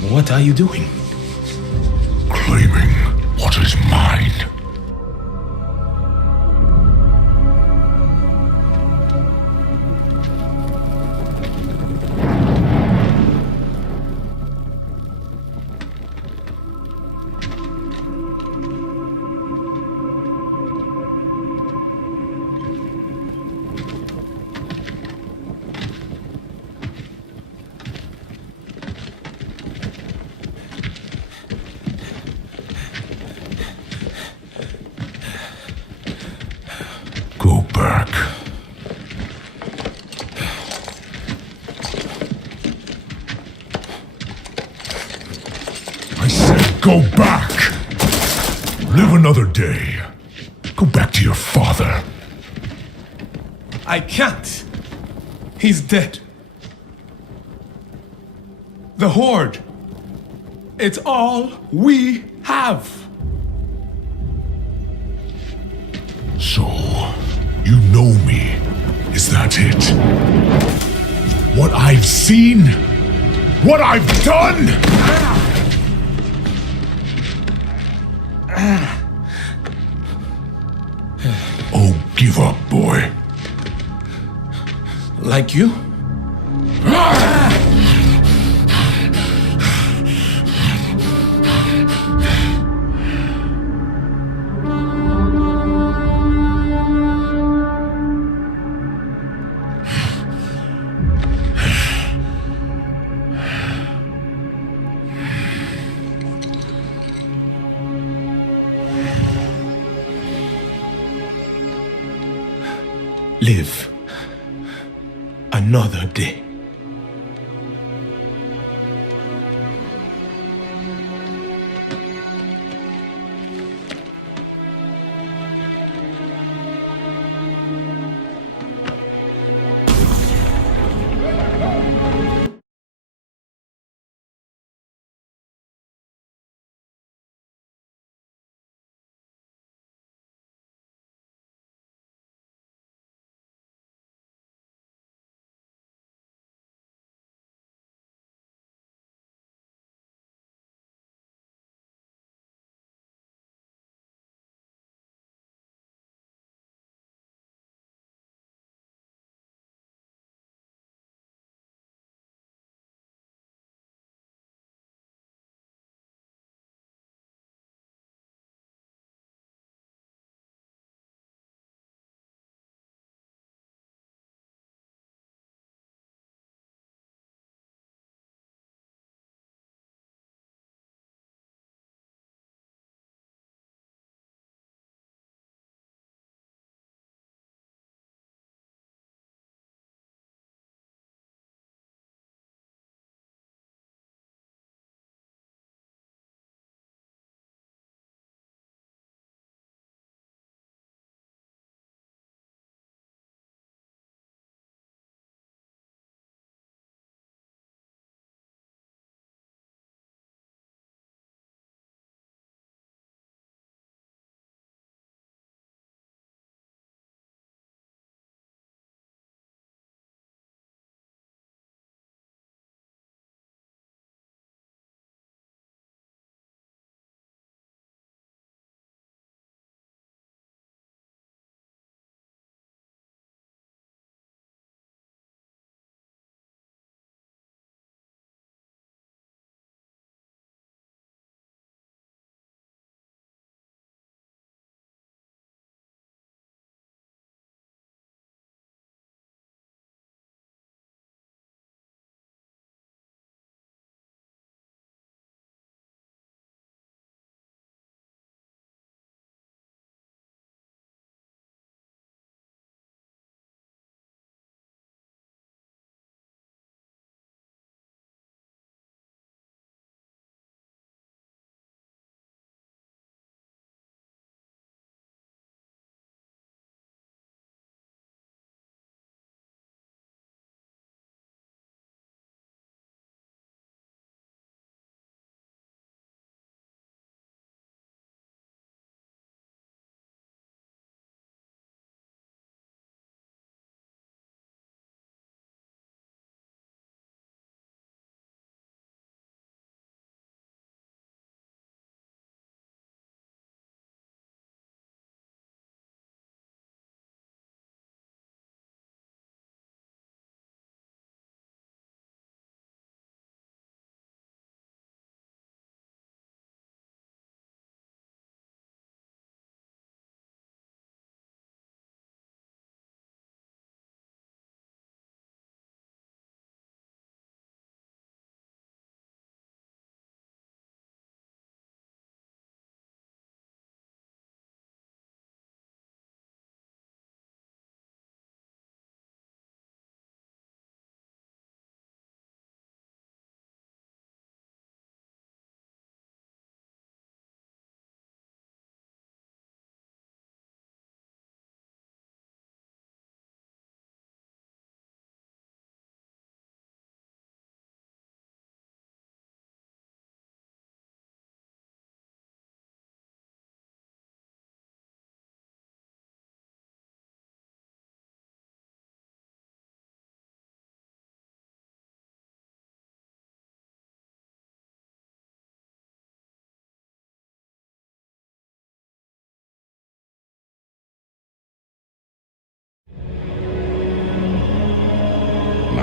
What are you doing? Claiming what is mine. Go back. I said go back! Live another day. Go back to your father. I can't. He's dead. The Horde. It's all we have. So, you know me. Is that it? What I've seen? What I've done? Oh, give up, boy. Like you? Live another day.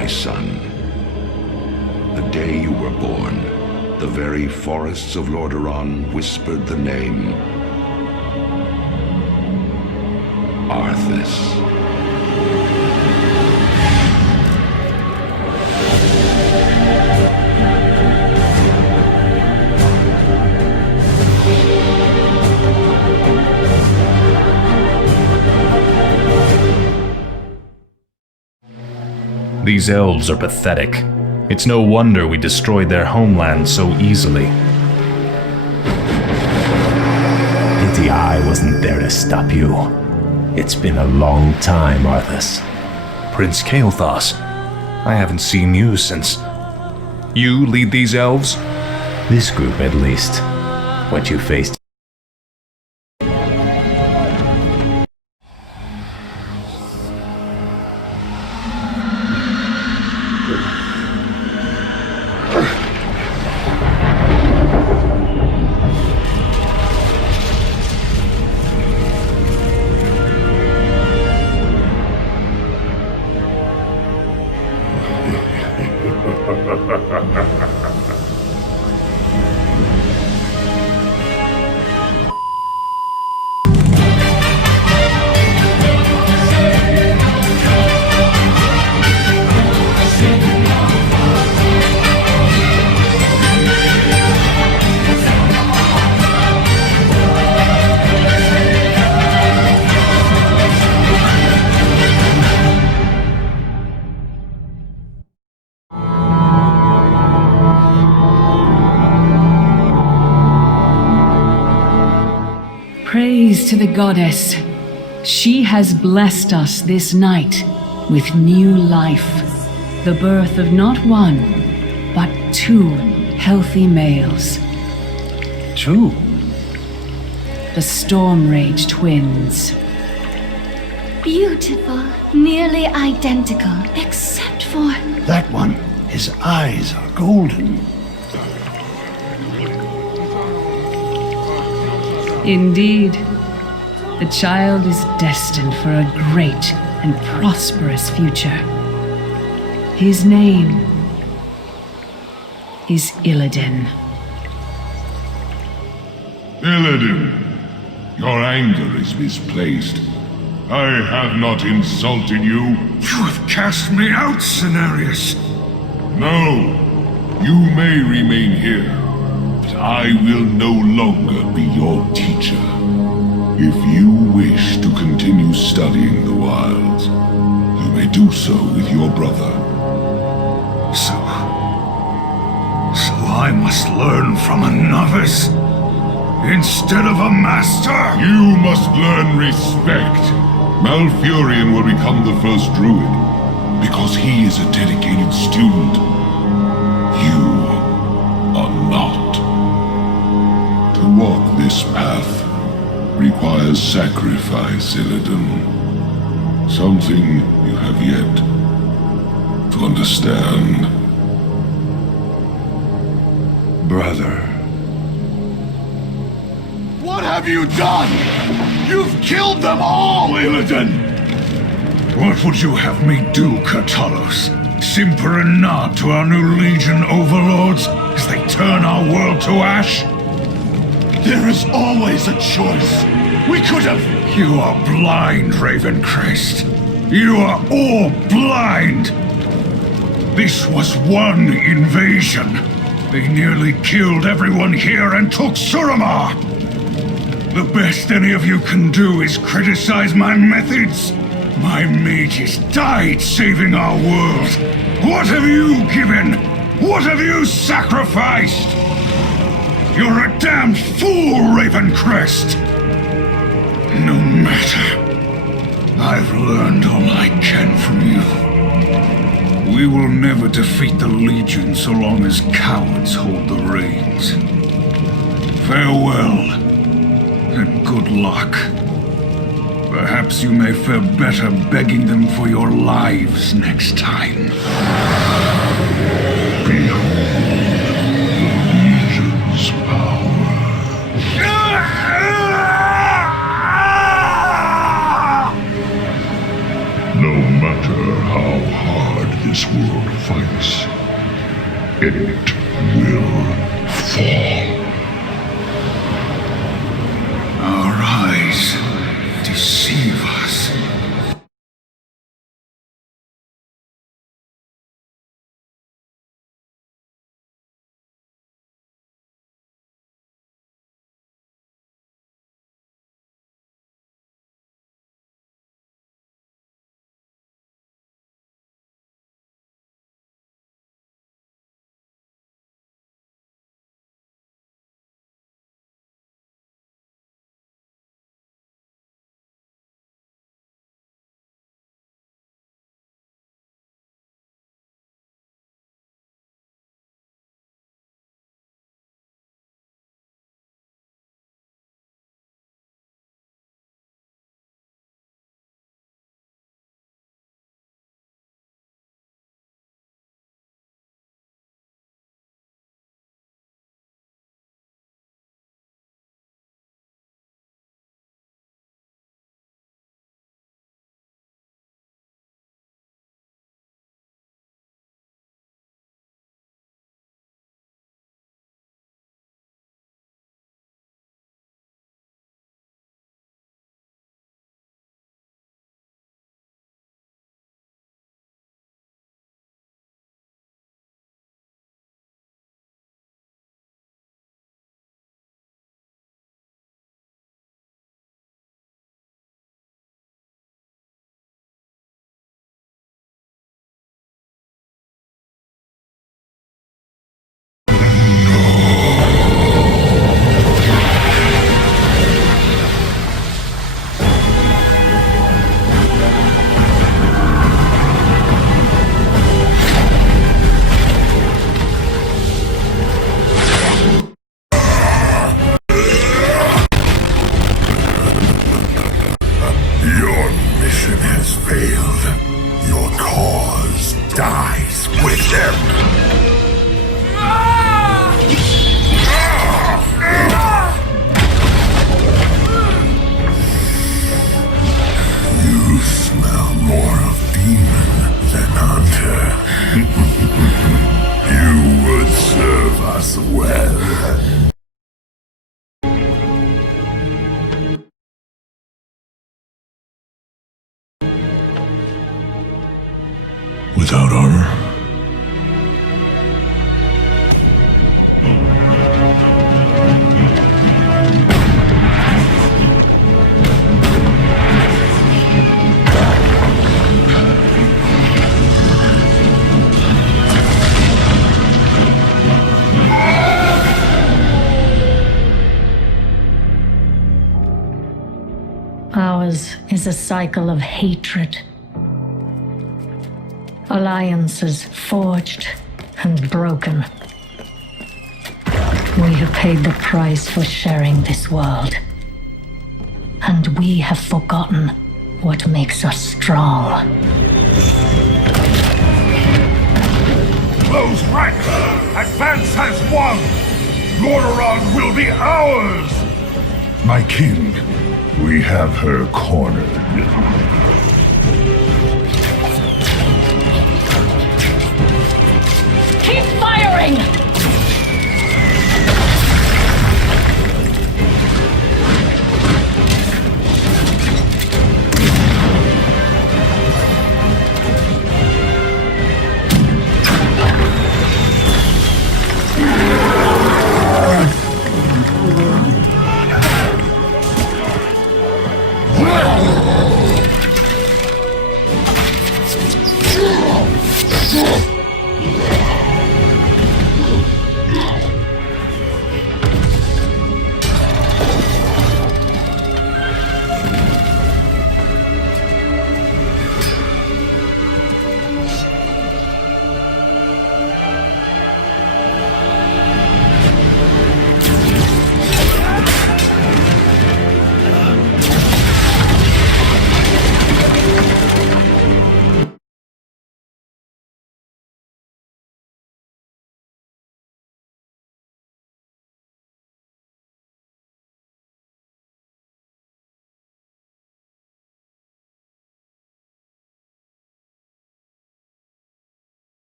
my son. The day you were born, the very forests of Lordaeron whispered the name Arthas. These elves are pathetic. It's no wonder we destroyed their homeland so easily. Pity I wasn't there to stop you. It's been a long time, Arthas. Prince Kael'thas, I haven't seen you since... You lead these elves? This group, at least. What you faced. Praise to the goddess. She has blessed us this night with new life. The birth of not one, but 2 healthy males. 2? The Storm Rage twins. Beautiful, nearly identical, except for... That one, his eyes are golden. Indeed, the child is destined for a great and prosperous future. His name is Illidan. Illidan, your anger is misplaced. I have not insulted you. You have cast me out, Cenarius. No, you may remain here, but I will no longer be your teacher. If you wish to continue studying the wilds, you may do so with your brother. So I must learn from a novice instead of a master? You must learn respect. Malfurion will become the first druid, because he is a dedicated student. You are not. To walk this path requires sacrifice, Illidan. Something you have yet to understand. Brother. What have you done? You've killed them all, Illidan! What would you have me do, Catullus? Simper and nod to our new Legion overlords as they turn our world to ash? There is always a choice. We could have... You are blind, Ravencrest. You are all blind! This was one invasion. They nearly killed everyone here and took Suramar! The best any of you can do is criticize my methods. My mages died saving our world. What have you given? What have you sacrificed? You're a damned fool, Ravencrest! No matter. I've learned all I can from you. We will never defeat the Legion so long as cowards hold the reins. Farewell. And good luck. Perhaps you may fare better begging them for your lives next time. Behold the Legion's power. No matter how hard this world It will fall. Our eyes deceive us. Your mission has failed. Your cause dies with them. You smell more of demon than hunter. You would serve us well. Without honor? Ours is a cycle of hatred. Alliances forged and broken. We have paid the price for sharing this world. And we have forgotten what makes us strong. Close ranks! Advance has won! Lordaeron will be ours! My king, we have her cornered. Keep firing!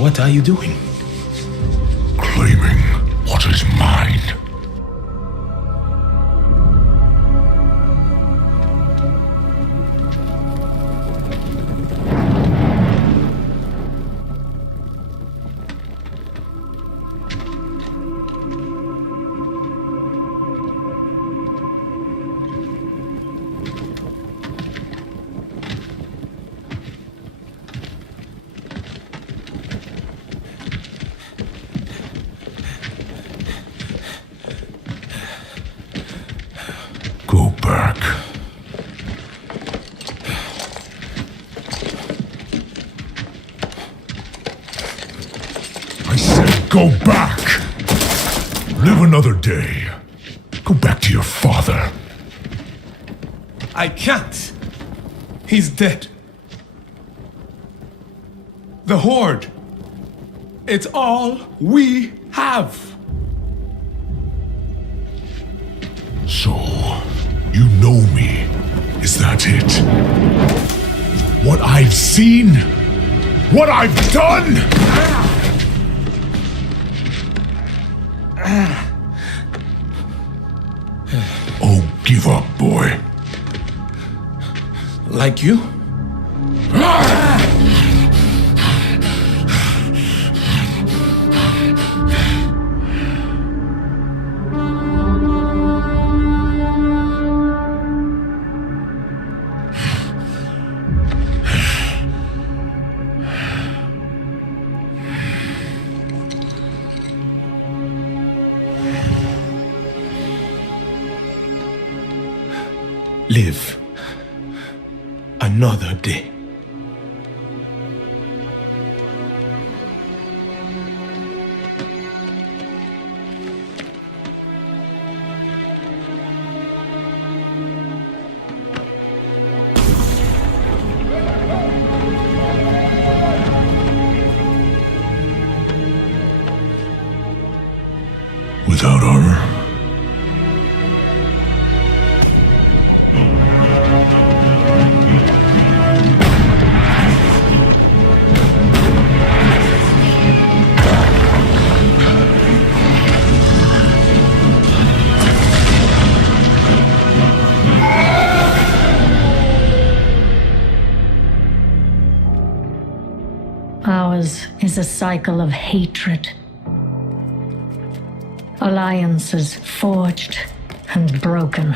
What are you doing? Claiming what is mine. Go back. I said go back! Live another day. Go back to your father. I can't. He's dead. The Horde. It's all we have. So, you know me. Is that it? What I've seen? What I've done? Oh, give up, boy. Like you? Live another day. Without armor? Ours is a cycle of hatred. Alliances forged and broken.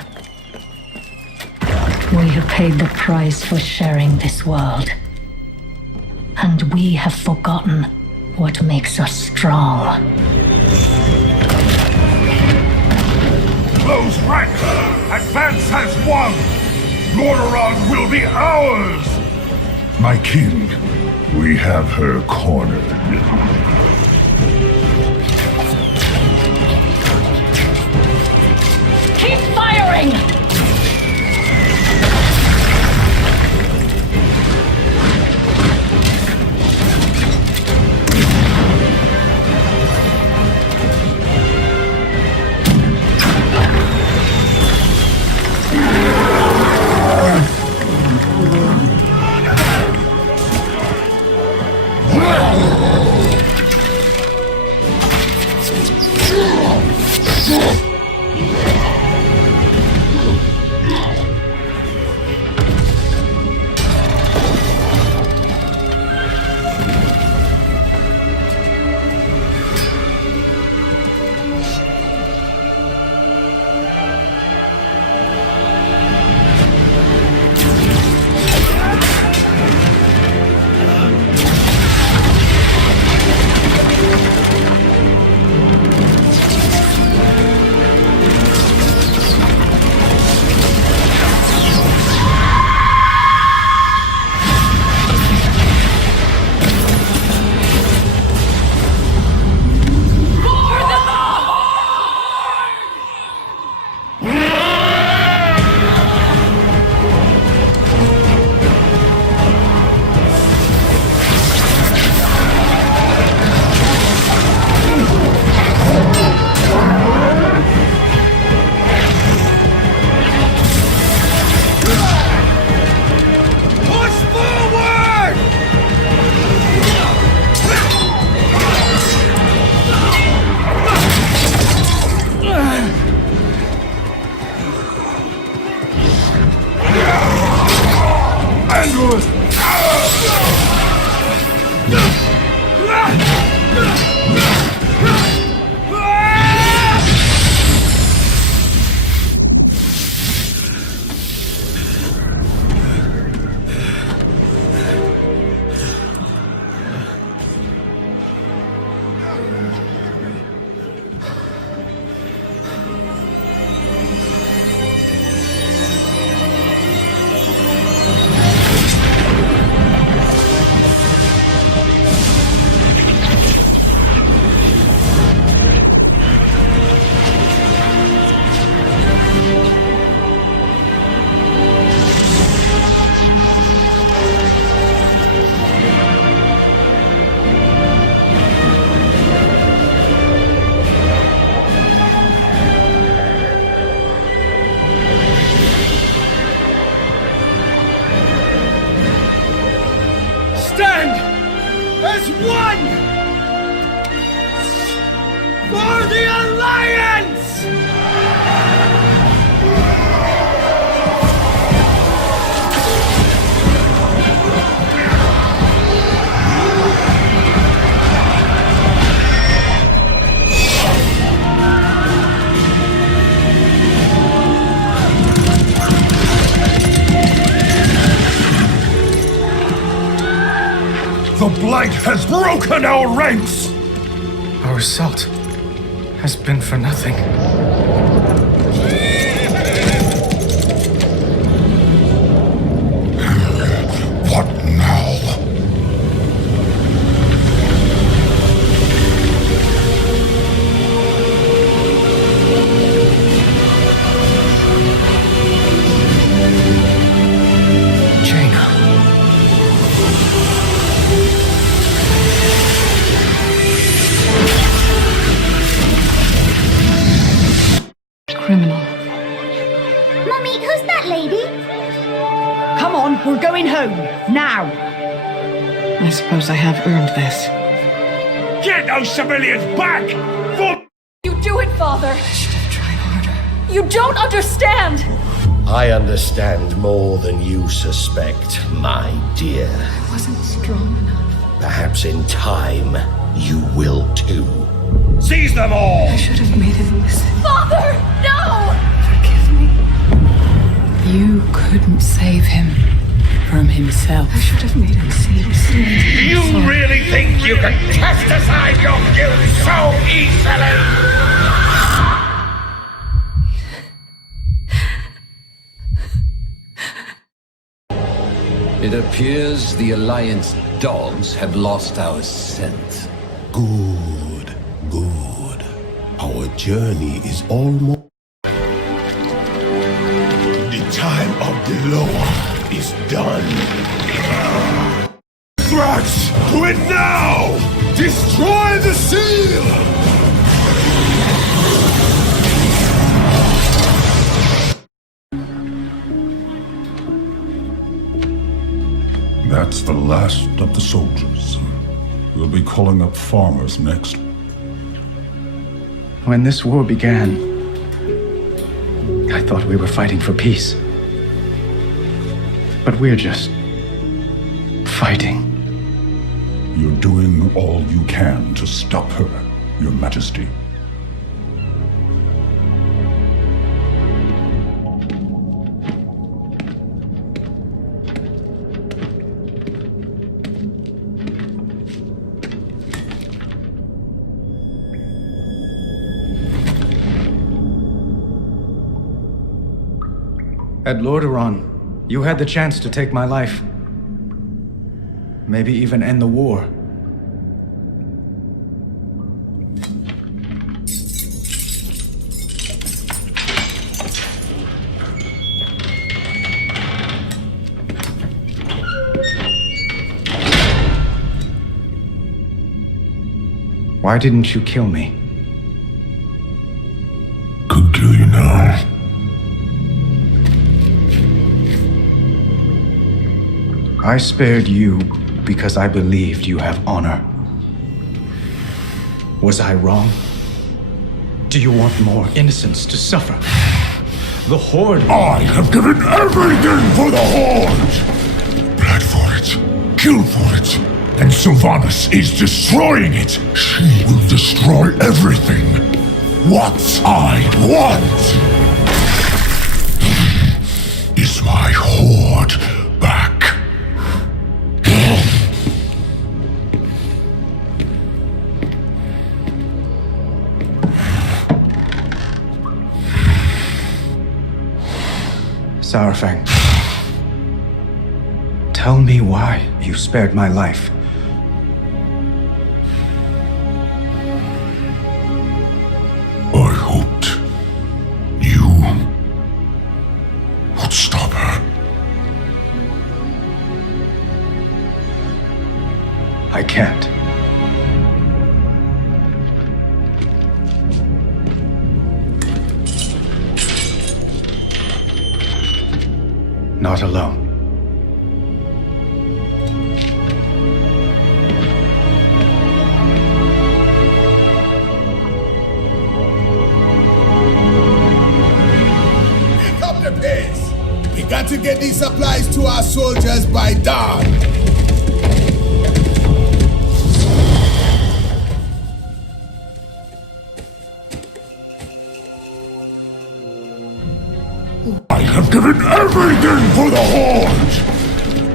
We have paid the price for sharing this world. And we have forgotten what makes us strong. Close ranks! Advance has won! Lordaeron will be ours! My king, we have her cornered. Keep firing! The Blight has broken our ranks! Our assault has been for nothing. What now? Jaina. Criminal. Mummy, who's that lady? Come on, we're going home. Now. I suppose I have earned this. Get those civilians back! You do it, Father. I should have tried harder. You don't understand. I understand more than you suspect, my dear. I wasn't strong enough. Perhaps in time, you will too. Seize them all! I should have made him listen. Father, no! Forgive me. You couldn't save him from himself. I should have made him see his sin. You really think you can cast aside your guilt so easily? It appears the Alliance dogs have lost our scent. Good, good. Our journey is almost... The time of the Loa is done. Thrax, do it now! Destroy the seal! That's the last of the soldiers. We'll be calling up farmers next. When this war began, I thought we were fighting for peace. But we're just fighting. You're doing all you can to stop her, Your Majesty. At Lordaeron, you had the chance to take my life. Maybe even end the war. Why didn't you kill me? Could kill you now. I spared you because I believed you have honor. Was I wrong? Do you want more innocents to suffer? The Horde... I have given everything for the Horde! Bled for it, killed for it, and Sylvanas is destroying it! She will destroy everything! What I want is my Horde back. Saurfang, tell me why you spared my life. I hoped you would stop her. I can't. Not alone. Pick up the pace! We got to get these supplies to our soldiers by dawn! I have given everything for the Horde!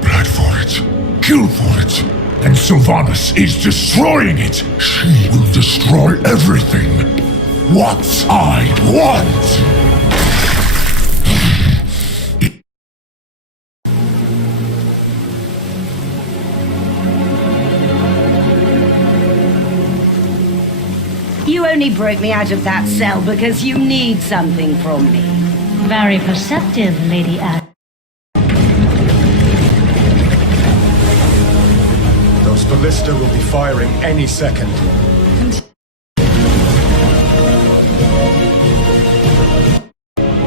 Bled for it, killed for it, And Sylvanas is destroying it. She will destroy everything. What I want. You only broke me out of that cell because you need something from me. Very perceptive, Lady Ad. Those ballista will be firing any second.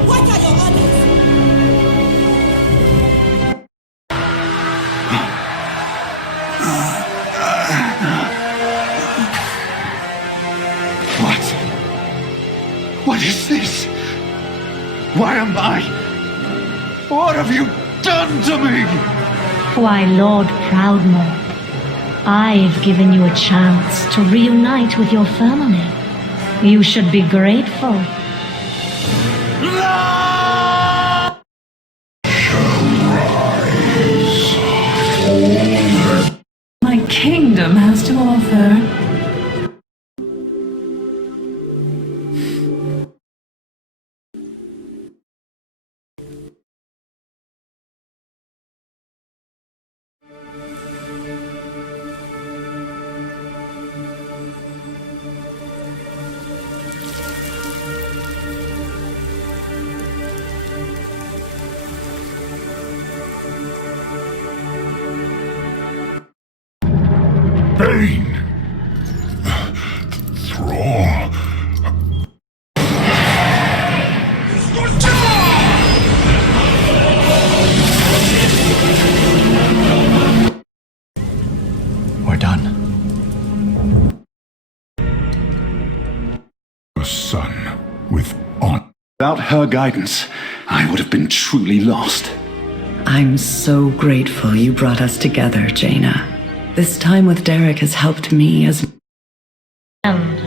What are your orders? What is this? Why am I? What have you done to me? Why, Lord Proudmore, I've given you a chance to reunite with your family. You should be grateful. My kingdom has to offer. Bane! Thrall! We're done. A son with honor. Without her guidance, I would have been truly lost. I'm so grateful you brought us together, Jaina. This time with Derek has helped me as... And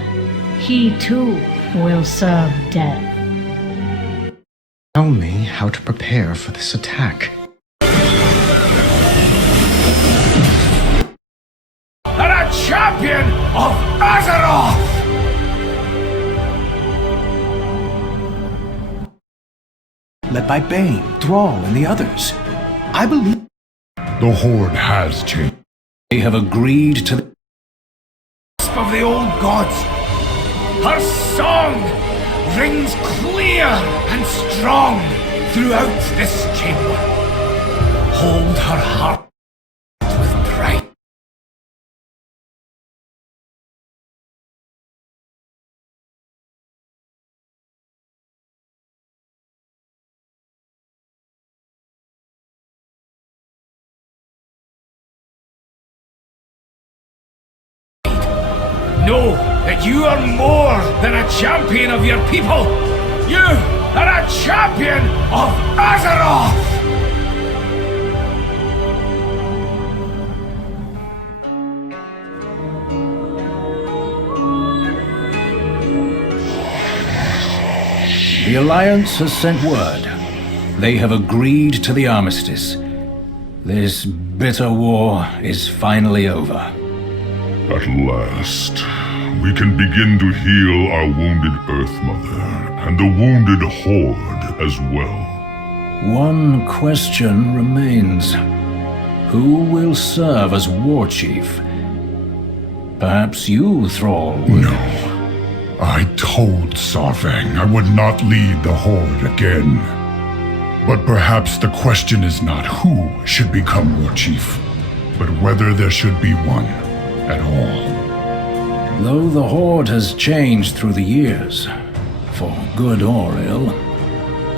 he too will serve death. Tell me how to prepare for this attack. And a champion of Azeroth! Led by Bane, Thrall, and the others. I believe The Horde has changed. they have agreed to the Of the old gods. Her song rings clear and strong throughout this chamber. Hold her heart with pride. Know that you are more than a champion of your people. You are a champion of Azeroth! The Alliance has sent word. They have agreed to the armistice. This bitter war is finally over. At last, we can begin to heal our wounded Earth Mother and the wounded Horde as well. One question remains. Who will serve as war chief? Perhaps you, Thrall, would... No. I told Sarvang I would not lead the Horde again. But perhaps the question is not who should become war chief, but whether there should be one at all. Though the Horde has changed through the years, for good or ill,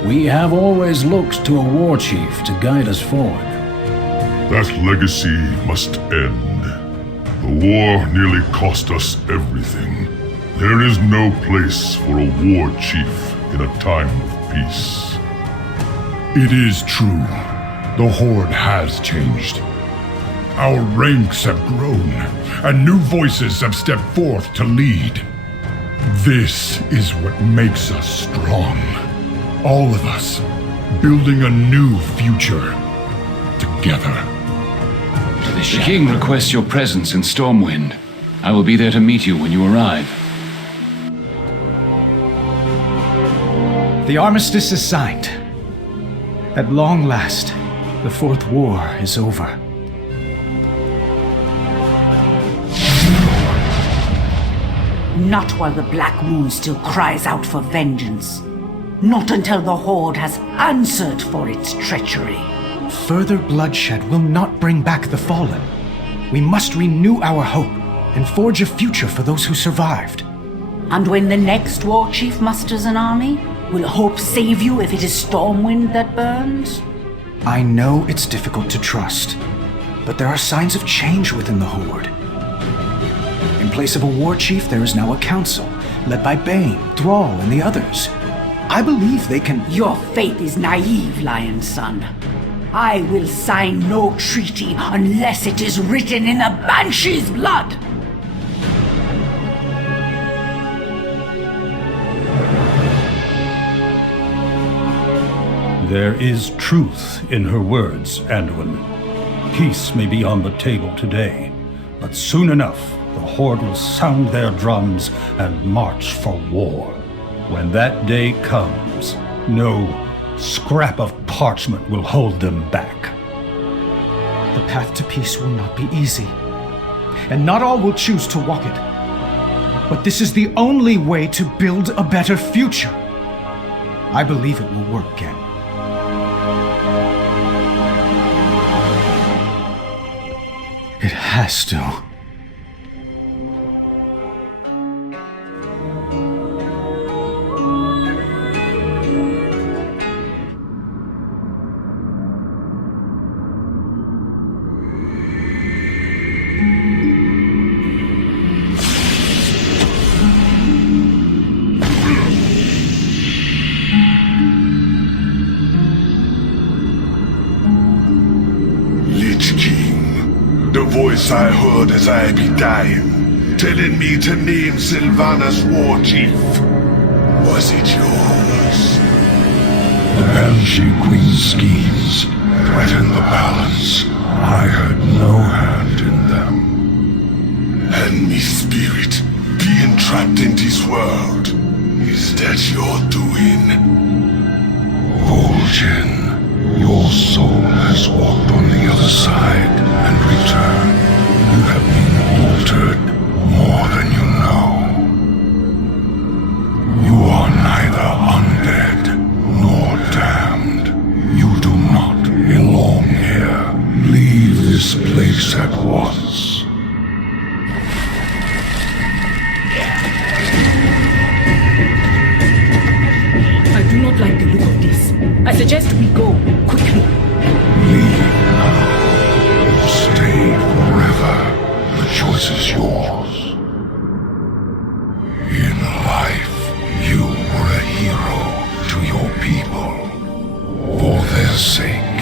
we have always looked to a war chief to guide us forward. That legacy must end. The war nearly cost us everything. There is no place for a war chief in a time of peace. It is true. The Horde has changed. Our ranks have grown, and new voices have stepped forth to lead. This is what makes us strong. All of us, building a new future together. The king requests your presence in Stormwind. I will be there to meet you when you arrive. The armistice is signed. At long last, the Fourth War is over. Not while the Black Moon still cries out for vengeance. Not until the Horde has answered for its treachery. Further bloodshed will not bring back the fallen. We must renew our hope and forge a future for those who survived. And when the next war chief musters an army, will hope save you if it is Stormwind that burns? I know it's difficult to trust, but there are signs of change within the Horde. In place of a war chief, there is now a council, led by Bane, Thrall, and the others. I believe they can— Your faith is naive, Lion's son. I will sign no treaty unless it is written in the Banshee's blood! There is truth in her words, Anduin. Peace may be on the table today, but soon enough, the Horde will sound their drums and march for war. When that day comes, no scrap of parchment will hold them back. The path to peace will not be easy, and not all will choose to walk it. But this is the only way to build a better future. I believe it will work, Gen. It has to. I heard as I be dying, telling me to name Sylvanas war chief. Was it yours? The Banshee Queen's schemes threaten the balance. I had no hand in them. And me spirit being trapped in this world. Is that your doing? Vol'jin, your soul has walked on the other side and returned. You have been altered more than you know. You are neither undead nor damned. You do not belong here. Leave this place at once. I do not like the look of this. I suggest we go, quickly. Leave now. Stay forever. The choice is yours. In life, you were a hero to your people. For their sake,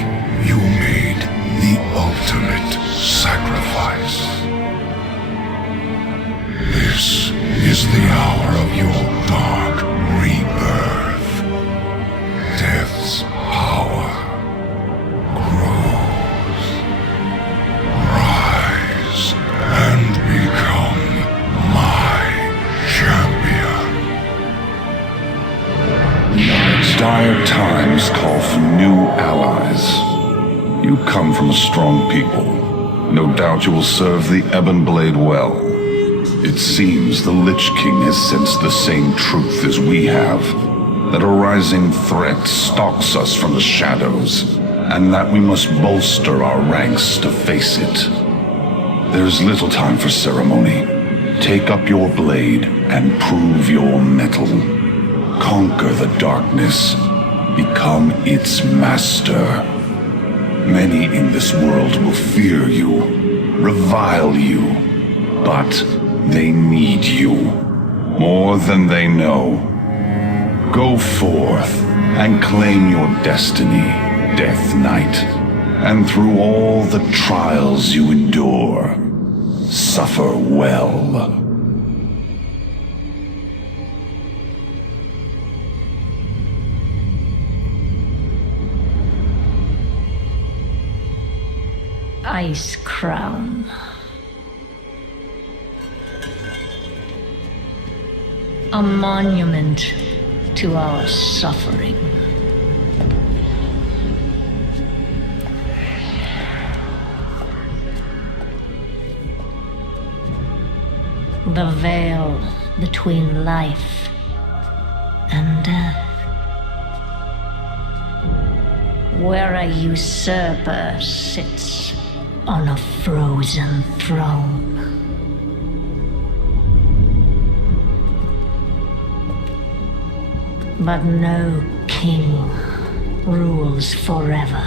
you made the ultimate sacrifice. This is the hour of your dark rebirth. Death's power grows. Rise and become my champion. Dire times call for new allies. You come from a strong people. No doubt you will serve the Ebon Blade well. It seems the Lich King has sensed the same truth as we have, that a rising threat stalks us from the shadows, and that we must bolster our ranks to face it. There's little time for ceremony. Take up your blade and prove your mettle. Conquer the darkness. Become its master. Many in this world will fear you, revile you, but they need you more than they know. Go forth and claim your destiny, Death Knight. And through all the trials you endure, suffer well. ice crown. A monument to our suffering. The veil between life and death. Where a usurper sits on a frozen throne. But no king rules forever.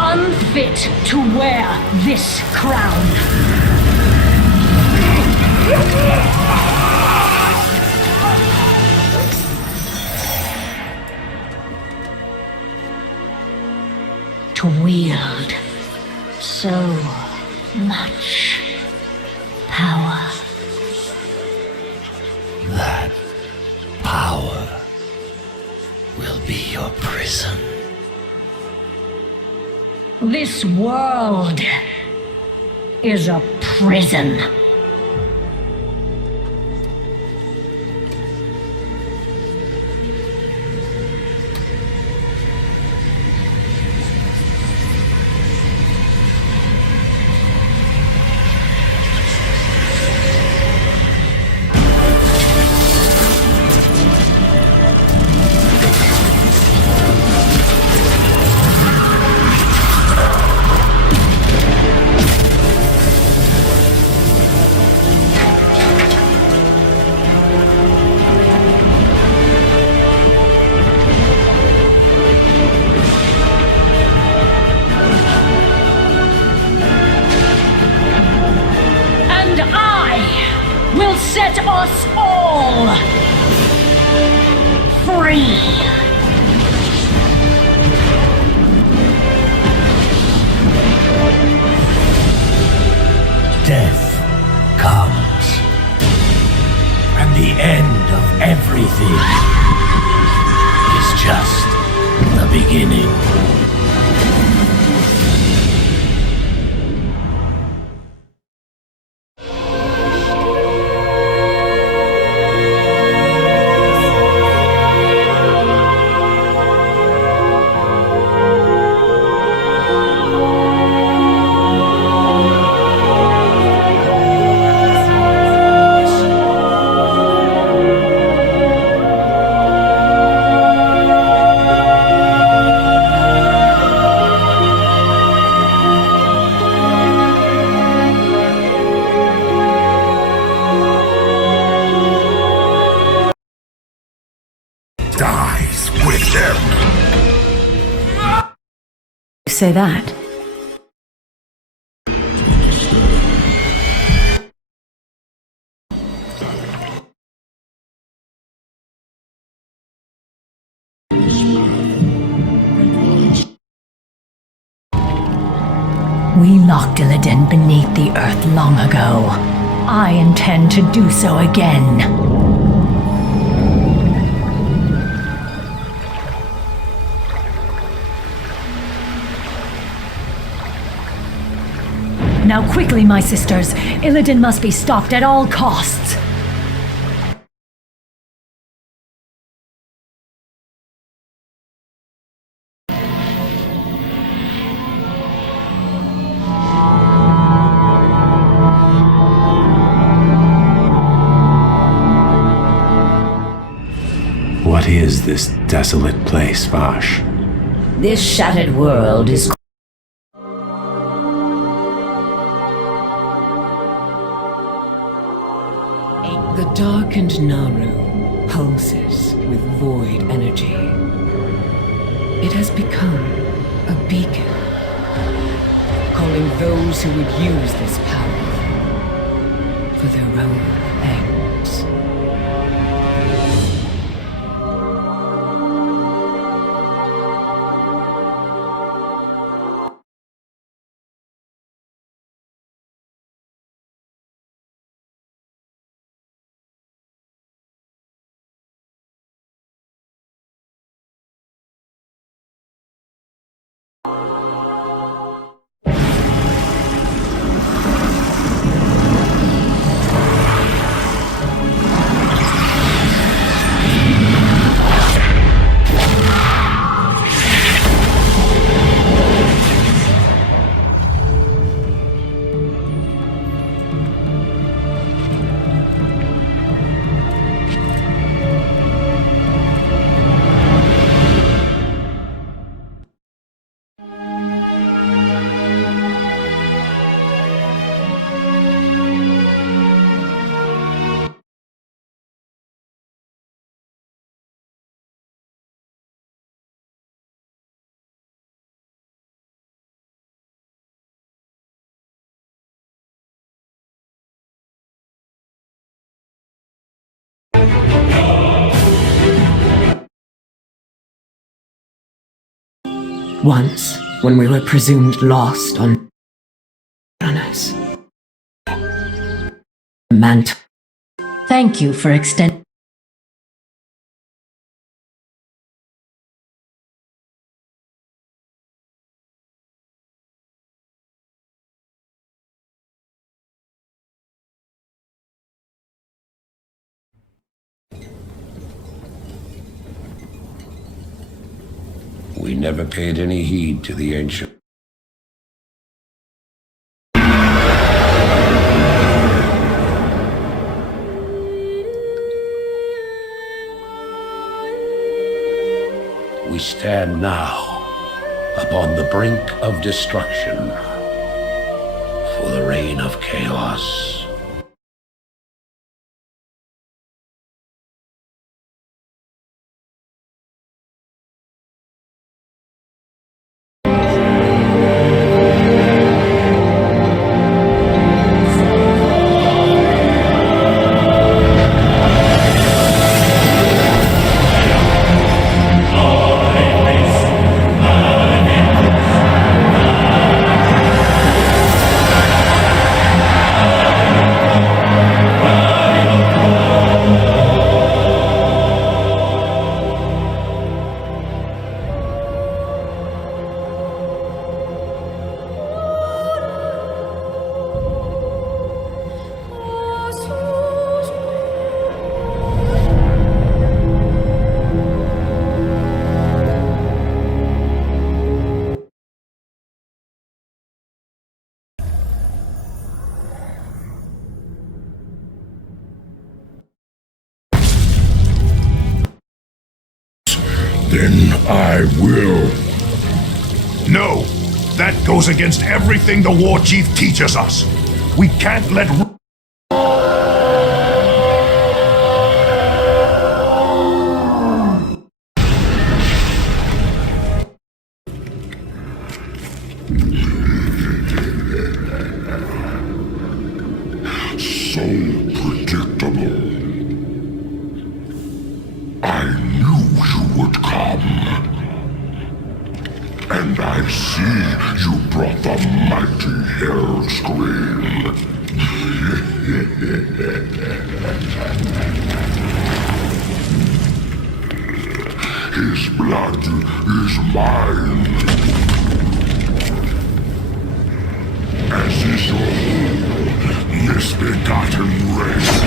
Unfit to wear this crown. To wield so much power. That power will be your prison. This world is a prison. Set us all free. Death comes, and the end of everything is just the beginning. say that? We locked Illidan beneath the earth long ago. I intend to do so again. Now quickly, my sisters. Illidan must be stopped at all costs. What is this desolate place, Vash? This shattered world is... The darkened Naru pulses with void energy. It has become a beacon, calling those who would use this power for their own ends. Once, when we were presumed lost on us. Mantle. Thank you for extending. We never paid any heed to the ancient. We stand now upon the brink of destruction for the reign of chaos. Then I will. No! That goes against everything the War Chief teaches us. We can't let... So predictable. I knew you would come. And I see you brought the mighty Hell Scream. His blood is mine. As is your whole misbegotten race.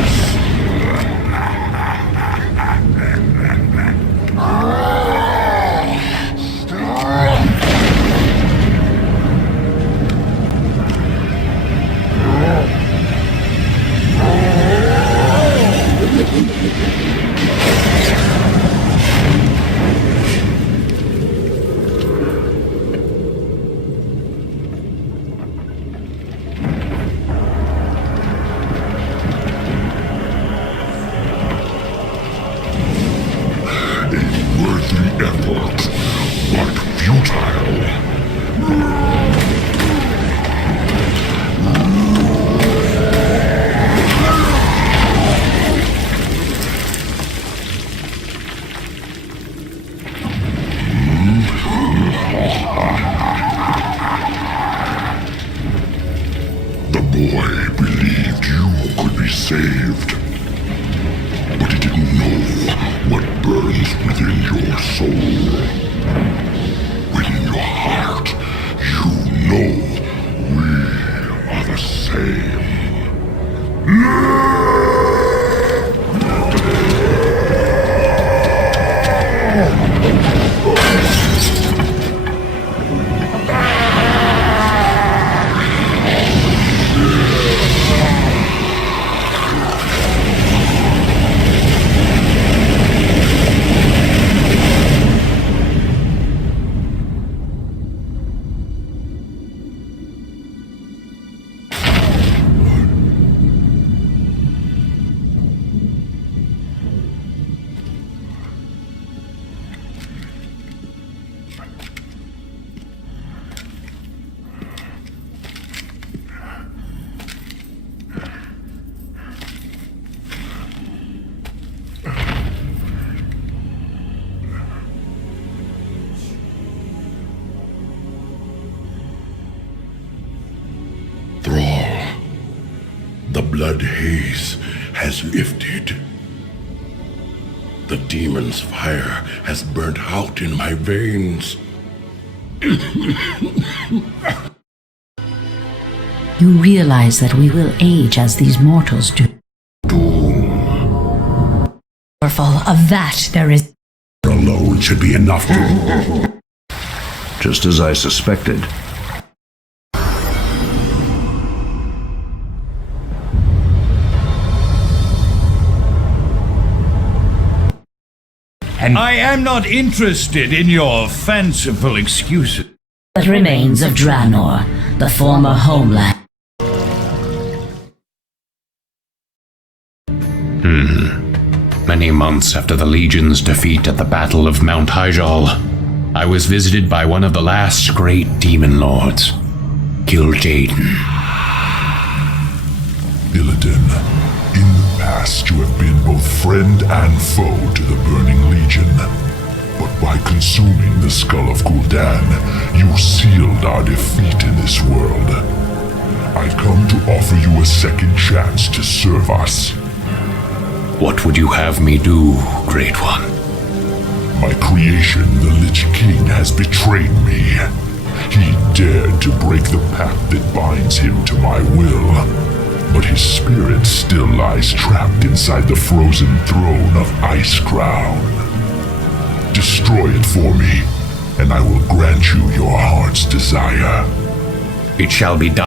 The blood haze has lifted. The demon's fire has burnt out in my veins. You realize that we will age as these mortals do. Powerful of that there is. Alone should be enough to... Just as I suspected. And I am not interested in your fanciful excuses. But remains of Draenor, the former homeland. Many months after the Legion's defeat at the Battle of Mount Hyjal, I was visited by one of the last great demon lords, Kil'jaeden. Illidan, in the past you have been both friend and foe to the Burning Legion. But by consuming the skull of Gul'dan, you sealed our defeat in this world. I come to offer you a second chance to serve us. What would you have me do, Great One? My creation, the Lich King, has betrayed me. He dared to break the pact that binds him to my will. But his spirit still lies trapped inside the frozen throne of Icecrown. Destroy it for me, and I will grant you your heart's desire. It shall be done.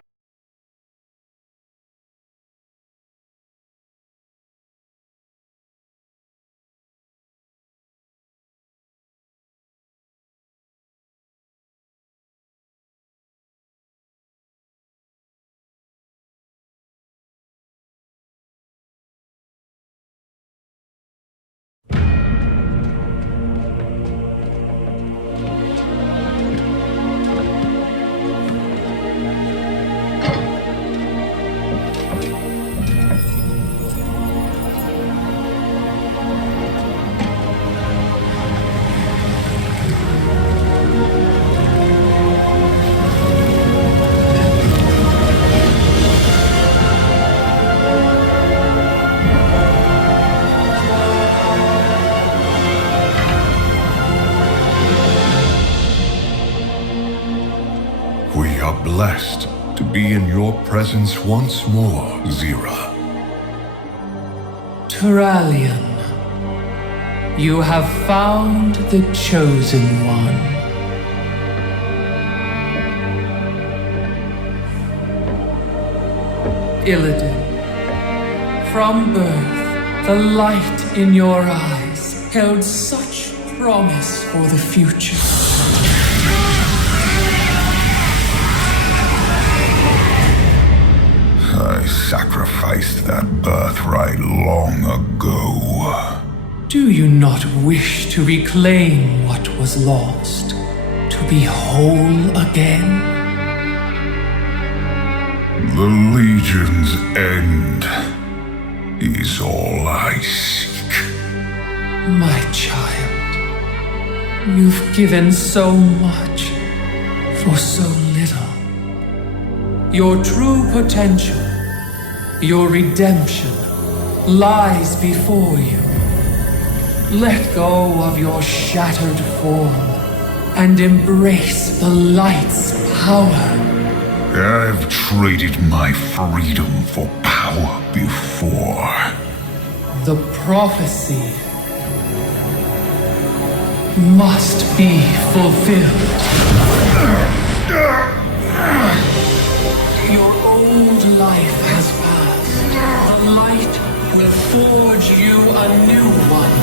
blessed to be in your presence once more, Zira. Turalian, you have found the Chosen One. Illidan, from birth, the light in your eyes held such promise for the future. I sacrificed that birthright long ago. Do you not wish to reclaim what was lost? To be whole again? The Legion's end is all I seek. My child, you've given so much for so little. Your true potential, your redemption, lies before you. Let go of your shattered form and embrace the light's power. I've traded my freedom for power before. The prophecy must be fulfilled. Your old life has passed. The light will forge you a new one.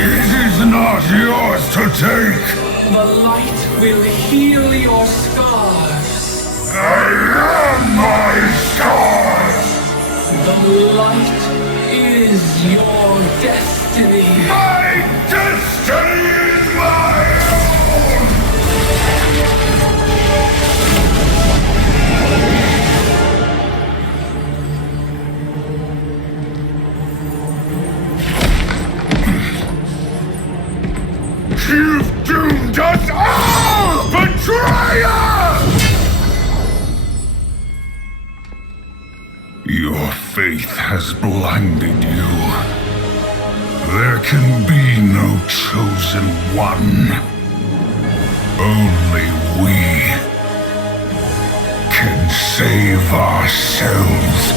It is not yours to take. The light will heal your scars. I am my scars. The light is your destiny. My destiny is my own. You've doomed us all, betrayer! Your faith has blinded you. There can be no chosen one. Only we can save ourselves.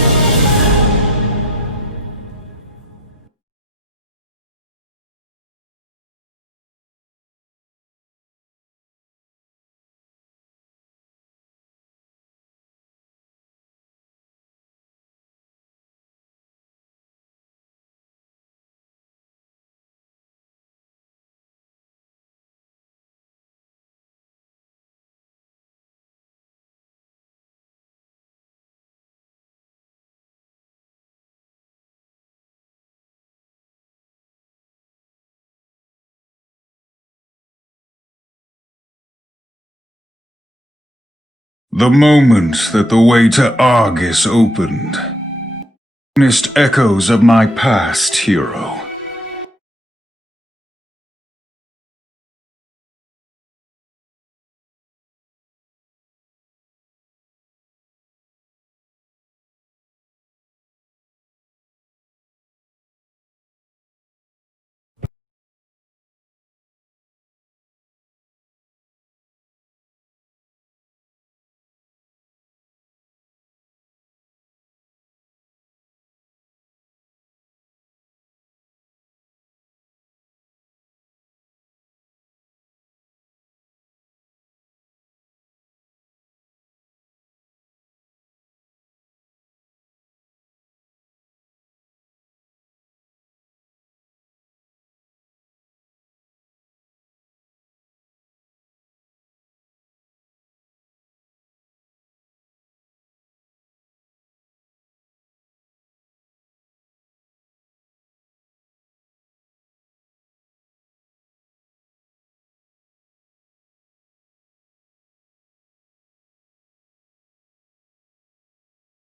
The moment that the way to Argus opened, witnessed echoes of my past, hero.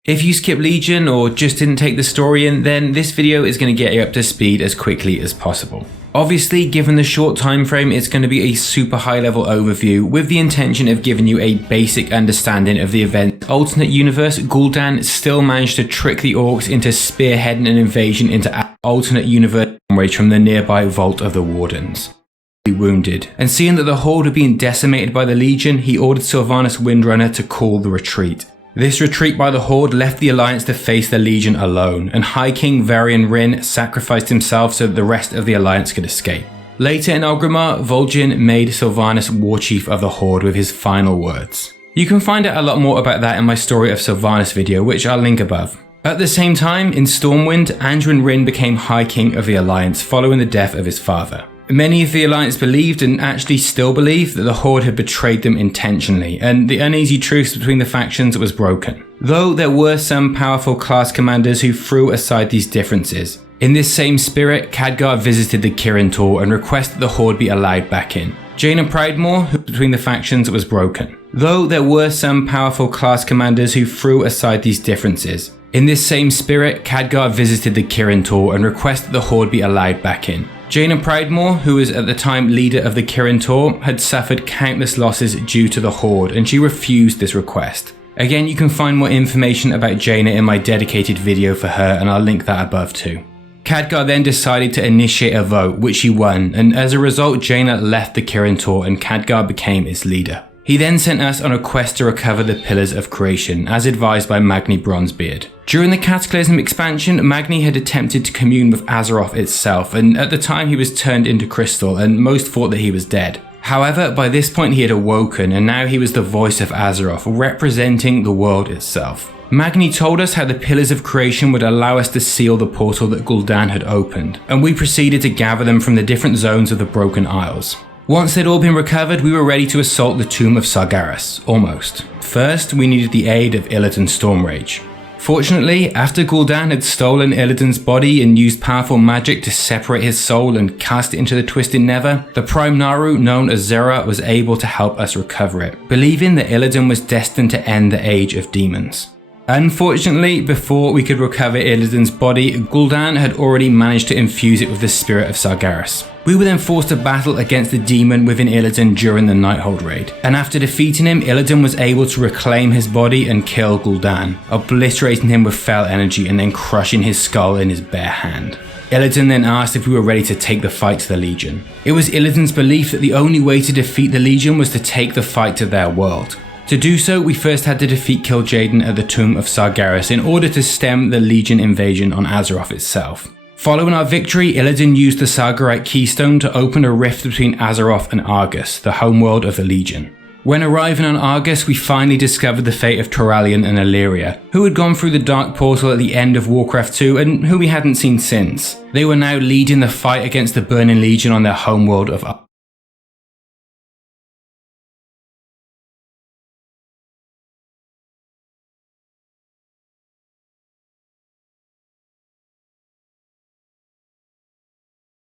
If you skip Legion or just didn't take the story in, then this video is going to get you up to speed as quickly as possible. Obviously, given the short time frame, it's going to be a super high level overview with the intention of giving you a basic understanding of the event. Alternate universe, Gul'dan still managed to trick the orcs into spearheading an invasion into alternate universe from the nearby Vault of the Wardens. wounded, and seeing that the Horde were being decimated by the Legion, he ordered Sylvanas Windrunner to call the retreat. This retreat by the Horde left the Alliance to face the Legion alone, and High King Varian Rin sacrificed himself so that the rest of the Alliance could escape. Later in Orgrimmar, Vol'jin made Sylvanas Warchief of the Horde with his final words. You can find out a lot more about that in my Story of Sylvanas video, which I'll link above. At the same time, in Stormwind, Anduin Rin became High King of the Alliance following the death of his father. Many of the Alliance believed, and actually still believe, that the Horde had betrayed them intentionally, and the uneasy truce between the factions was broken. Though there were some powerful class commanders who threw aside these differences. In this same spirit, Khadgar visited the Kirin Tor and requested the Horde be allowed back in. Jaina Pridemore, who between the factions was broken. Though there were some powerful class commanders who threw aside these differences. In this same spirit, Khadgar visited the Kirin Tor and requested the Horde be allowed back in. Jaina Pridemore, who was at the time leader of the Kirin Tor, had suffered countless losses due to the Horde, and she refused this request. Again, you can find more information about Jaina in my dedicated video for her, and I'll link that above too. Khadgar then decided to initiate a vote, which he won, and as a result Jaina left the Kirin Tor and Khadgar became its leader. He then sent us on a quest to recover the Pillars of Creation, as advised by Magni Bronzebeard. During the Cataclysm expansion, Magni had attempted to commune with Azeroth itself, and at the time he was turned into crystal, and most thought that he was dead. However, by this point he had awoken, and now he was the voice of Azeroth, representing the world itself. Magni told us how the Pillars of Creation would allow us to seal the portal that Gul'dan had opened, and we proceeded to gather them from the different zones of the Broken Isles. Once they'd all been recovered, we were ready to assault the tomb of Sargeras, almost. First, we needed the aid of Illidan Stormrage. Fortunately, after Gul'dan had stolen Illidan's body and used powerful magic to separate his soul and cast it into the Twisted Nether, the Prime Naru known as Zera was able to help us recover it, believing that Illidan was destined to end the Age of Demons. Unfortunately, before we could recover Illidan's body, Gul'dan had already managed to infuse it with the spirit of Sargeras. We were then forced to battle against the demon within Illidan during the Nighthold raid, and after defeating him, Illidan was able to reclaim his body and kill Gul'dan, obliterating him with fell energy and then crushing his skull in his bare hand. Illidan then asked if we were ready to take the fight to the Legion. It was Illidan's belief that the only way to defeat the Legion was to take the fight to their world. To do so, we first had to defeat Kil'jaeden at the Tomb of Sargeras in order to stem the Legion invasion on Azeroth itself. Following our victory, Illidan used the Sargerite Keystone to open a rift between Azeroth and Argus, the homeworld of the Legion. When arriving on Argus, we finally discovered the fate of Turalyon and Illyria, who had gone through the Dark Portal at the end of Warcraft 2 and who we hadn't seen since. They were now leading the fight against the Burning Legion on their homeworld of Argus.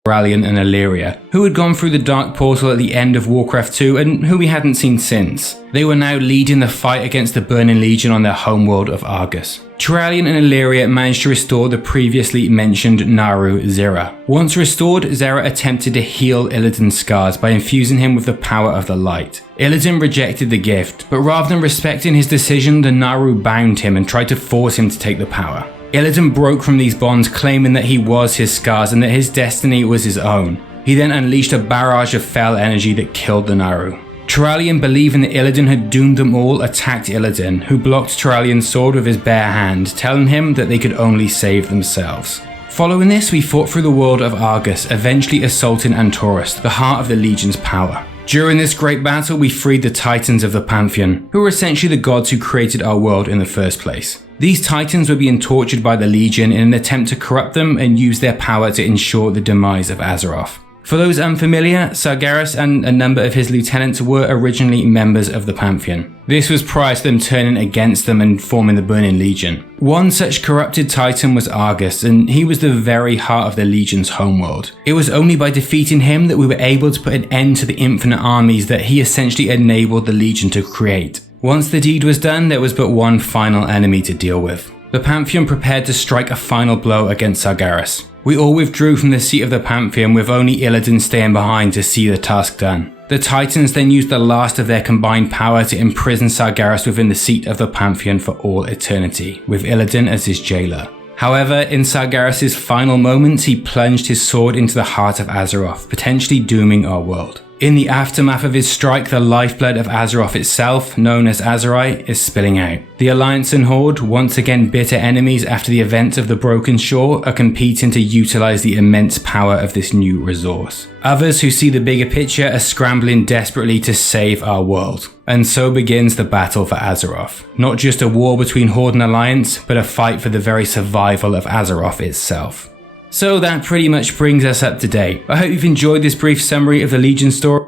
Turalyon and Illyria, who had gone through the Dark Portal at the end of Warcraft 2 and who we hadn't seen since. They were now leading the fight against the Burning Legion on their homeworld of Argus. Turalyon and Illyria managed to restore the previously mentioned Naru, Zera. Once restored, Zera attempted to heal Illidan's scars by infusing him with the power of the light. Illidan rejected the gift, but rather than respecting his decision, the Naru bound him and tried to force him to take the power. Illidan broke from these bonds, claiming that he was his scars and that his destiny was his own. He then unleashed a barrage of fell energy that killed the Naru. Turalyon, believing that Illidan had doomed them all, attacked Illidan, who blocked Turalyon's sword with his bare hand, telling him that they could only save themselves. Following this, we fought through the world of Argus, eventually assaulting Antorus, the heart of the Legion's power. During this great battle, we freed the Titans of the Pantheon, who were essentially the gods who created our world in the first place. These Titans were being tortured by the Legion in an attempt to corrupt them and use their power to ensure the demise of Azeroth. For those unfamiliar, Sargeras and a number of his lieutenants were originally members of the Pantheon. This was prior to them turning against them and forming the Burning Legion. One such corrupted titan was Argus, and he was the very heart of the Legion's homeworld. It was only by defeating him that we were able to put an end to the infinite armies that he essentially enabled the Legion to create. Once the deed was done, there was but one final enemy to deal with. The Pantheon prepared to strike a final blow against Sargeras. We all withdrew from the seat of the Pantheon, with only Illidan staying behind to see the task done. The Titans then used the last of their combined power to imprison Sargeras within the seat of the Pantheon for all eternity, with Illidan as his jailer. However, in Sargeras' final moments, he plunged his sword into the heart of Azeroth, potentially dooming our world. In the aftermath of his strike, the lifeblood of Azeroth itself, known as Azerite, is spilling out. The Alliance and Horde, once again bitter enemies after the events of the Broken Shore, are competing to utilize the immense power of this new resource. Others who see the bigger picture are scrambling desperately to save our world. And so begins the battle for Azeroth. Not just a war between Horde and Alliance, but a fight for the very survival of Azeroth itself. So that pretty much brings us up to date. I hope you've enjoyed this brief summary of the Legion story.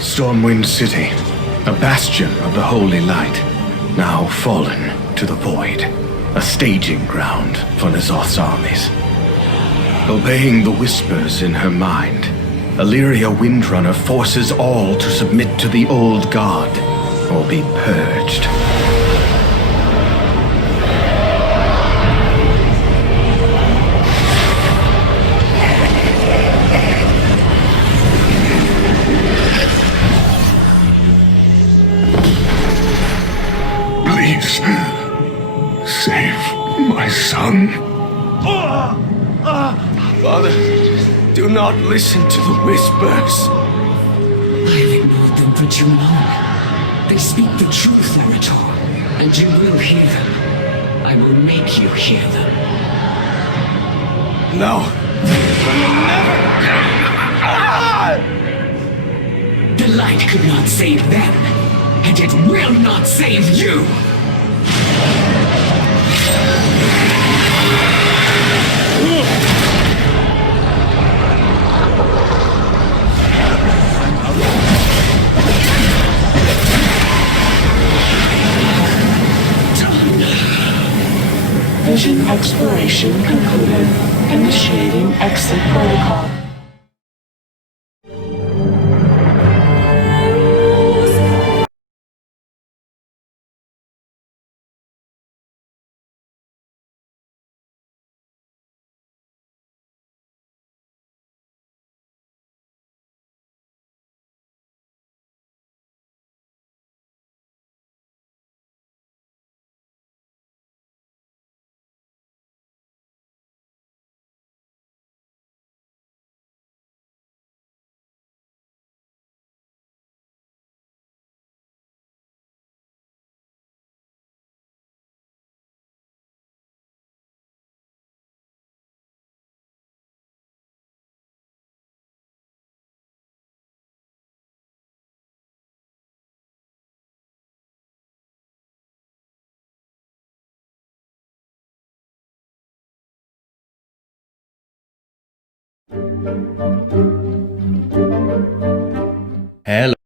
Stormwind City, a bastion of the Holy Light, now fallen to the void, a staging ground for N'Zoth's armies. Obeying the whispers in her mind, Illyria Windrunner forces all to submit to the old god, or be purged. Please, save my son. Father, do not listen to the whispers. I've ignored them for too long. They speak the truth, Meritor, and you will hear them. I will make you hear them. No. The light could not save them, and it will not save you! Vision exploration concluded. Initiating exit protocol. Hello.